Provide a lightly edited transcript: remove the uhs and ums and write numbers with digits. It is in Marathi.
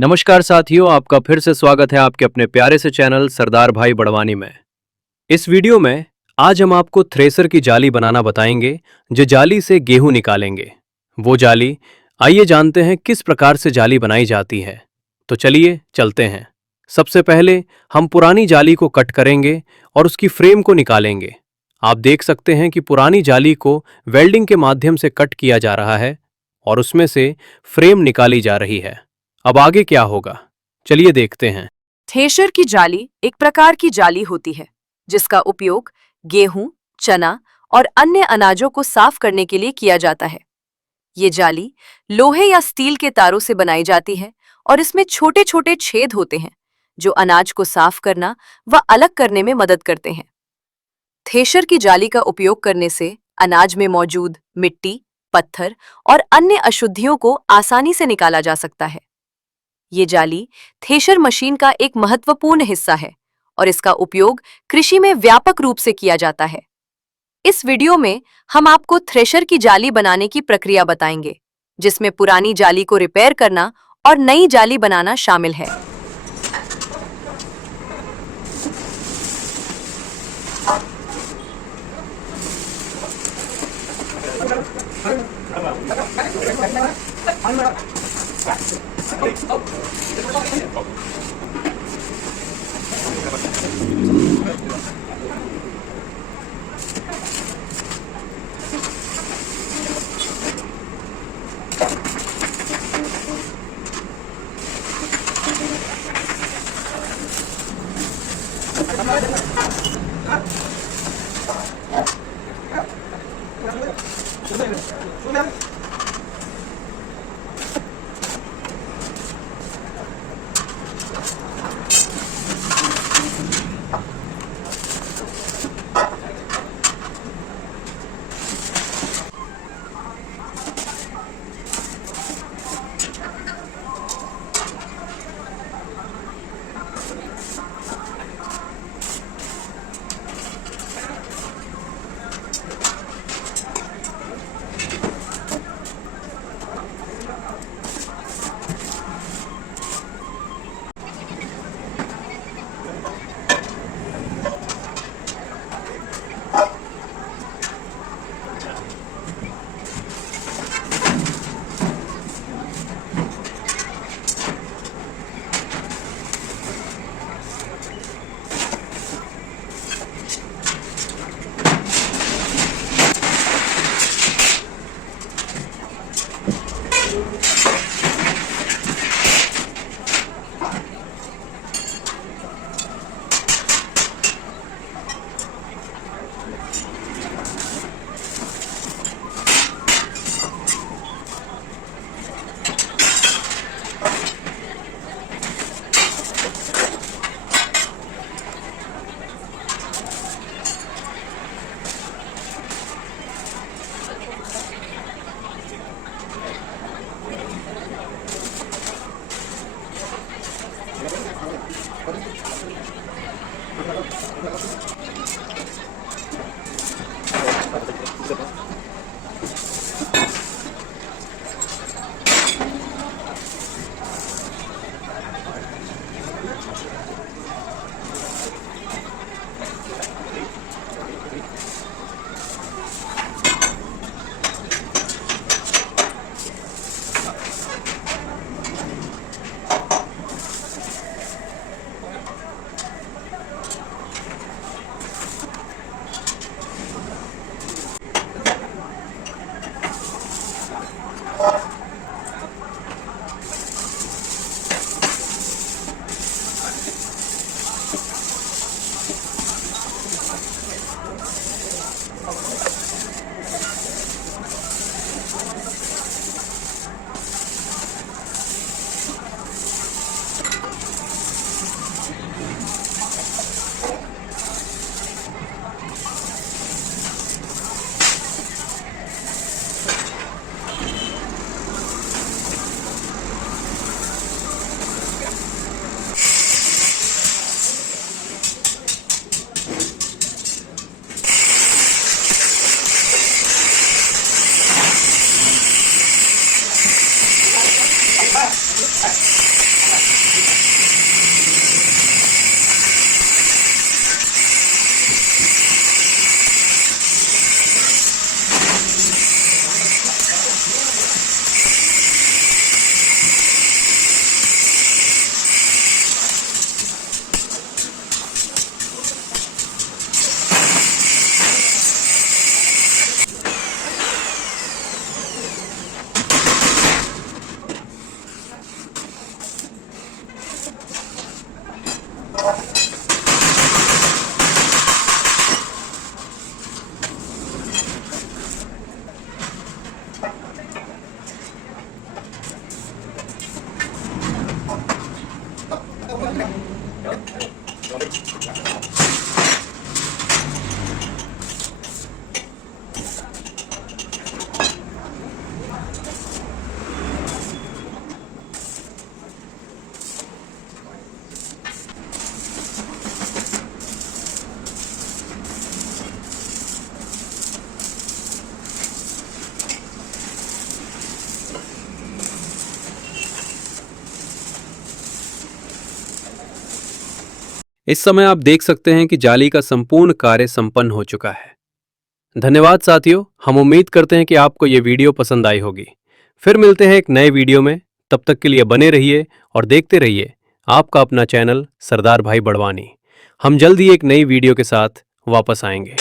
नमस्कार साथियों, आपका फिर से स्वागत है आपके अपने प्यारे से चैनल सरदार भाई बड़वानी में। इस वीडियो में आज हम आपको थ्रेसर की जाली बनाना बताएंगे, जो जाली से गेहूं निकालेंगे। वो जाली, आइए जानते हैं किस प्रकार से जाली बनाई जाती है। तो चलिए चलते हैं। सबसे पहले हम पुरानी जाली को कट करेंगे और उसकी फ्रेम को निकालेंगे। आप देख सकते हैं कि पुरानी जाली को वेल्डिंग के माध्यम से कट किया जा रहा है और उसमें से फ्रेम निकाली जा रही है। अब आगे क्या होगा, चलिए देखते हैं। थ्रेशर की जाली एक प्रकार की जाली होती है जिसका उपयोग गेहूं, चना और अन्य अनाजों को साफ करने के लिए किया जाता है। ये जाली लोहे या स्टील के तारों से बनाई जाती है और इसमें छोटे छोटे छेद होते हैं जो अनाज को साफ करना व अलग करने में मदद करते हैं। थ्रेशर की जाली का उपयोग करने से अनाज में मौजूद मिट्टी, पत्थर और अन्य अशुद्धियों को आसानी से निकाला जा सकता है। ये जाली थ्रेशर मशीन का एक महत्वपूर्ण हिस्सा है और इसका उपयोग कृषि में व्यापक रूप से किया जाता है। इस वीडियो में हम आपको थ्रेशर की जाली बनाने की प्रक्रिया बताएंगे, जिसमें पुरानी जाली को रिपेयर करना और नई जाली बनाना शामिल है। इस समय आप देख सकते हैं कि जाली का संपूर्ण कार्य संपन्न हो चुका है। धन्यवाद साथियों, हम उम्मीद करते हैं कि आपको ये वीडियो पसंद आई होगी। फिर मिलते हैं एक नए वीडियो में, तब तक के लिए बने रहिए और देखते रहिए आपका अपना चैनल सरदार भाई बड़वानी। हम जल्द ही एक नई वीडियो के साथ वापस आएंगे।